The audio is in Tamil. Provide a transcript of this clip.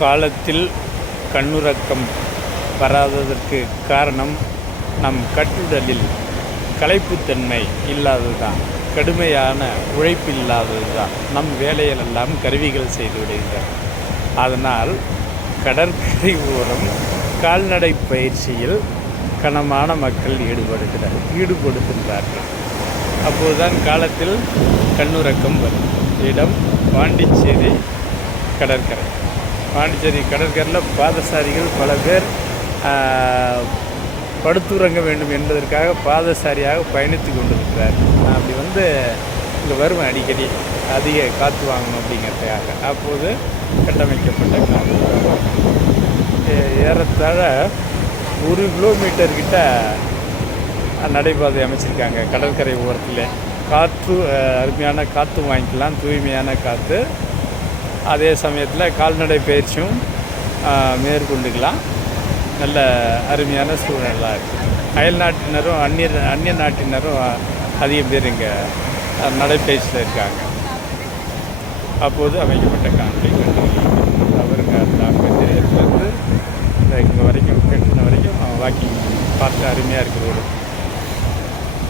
காலத்தில் கண்ணுறக்கம் வராததற்கு காரணம் நம் கட்டுடலில் களைப்புத்தன்மை இல்லாதது தான், கடுமையான உழைப்பு இல்லாதது தான். நம் வேலைகளெல்லாம் கருவிகள் செய்து விடுகின்றன. அதனால் கடற்கரை ஓரம் கால்நடை பயிற்சியில் கனமான மக்கள் ஈடுபடுகின்றார்கள். அப்போதுதான் காலத்தில் கண்ணுறக்கம் வரும். இடம் பாண்டிச்சேரி கடற்கரை. பாண்டிச்சேரி கடற்கரையில் பாதசாரிகள் பல பேர் படுத்துறங்க வேண்டும் என்பதற்காக பாதசாரியாக பயணித்து கொண்டிருக்கிறார். நான் அப்படி இங்கே வருவேன் அடிக்கடி, அதிக காற்று வாங்கணும் அப்படிங்கிறதுக்காக. அப்போது கட்டமைக்கப்பட்ட காற்று ஏறத்தாழ 1 கிலோமீட்டர் கிட்ட நடைபாதை அமைச்சிருக்காங்க கடற்கரை ஓரத்தில். காற்று அருமையான காற்று வாங்கிக்கலாம், தூய்மையான காற்று. அதே சமயத்தில் கால்நடை பயிற்சியும் மேற்கொண்டுக்கலாம். நல்ல அருமையான சூழ்நிலை இருக்குது. அயல் நாட்டினரும் அந்நிய நாட்டினரும் அதிகம் பேர் இங்கே நடைபயிற்சியில் இருக்காங்க. அப்போது அமைக்கப்பட்ட காணொளி கண்டு அவருக்கு